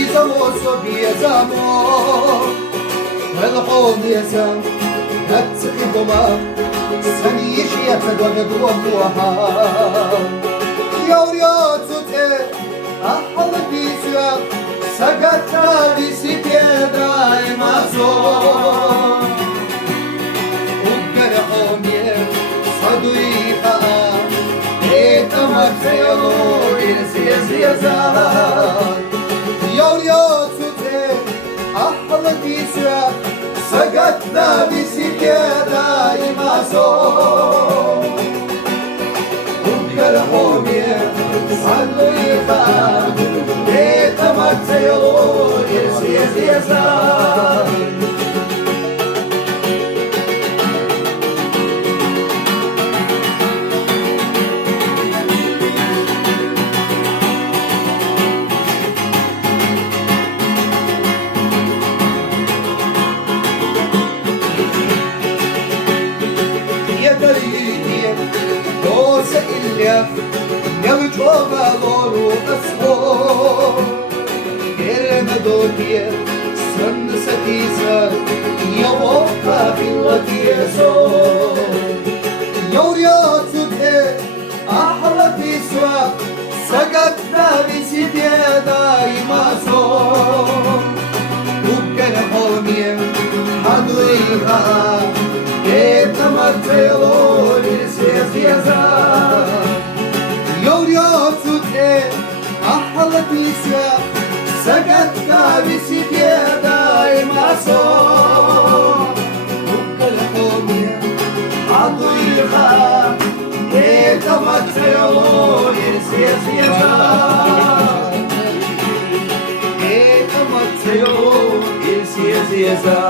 Izamo sobie zamo الحوض يسام هتسقي بما سنيش يتدغد وضوها يا وريات سوتي أحل بيسوا سقطنا بسيتي دايما زور وقرحهم صدويها إيتما خيالو إرسيزيزان يا وريات سوتي أحل بيسوا سقطنا بسيتي دايما زور وقرحهم صدويها إيتما خيالو إرسيزيزان Nel giova loro da suo Erme dotie Sân satisa Io voca villa tieso Yoria tute Ahla piswa Sagatna visitye daima so Ukkene homie Haduiha Etamatelo Irsiezeza يوريوتوتي أحلى بيسا سقطنا بسيتي دايما صور وكالحومي عضيها يتمتعوا يرسيزيزا يتمتعوا يرسيزيزا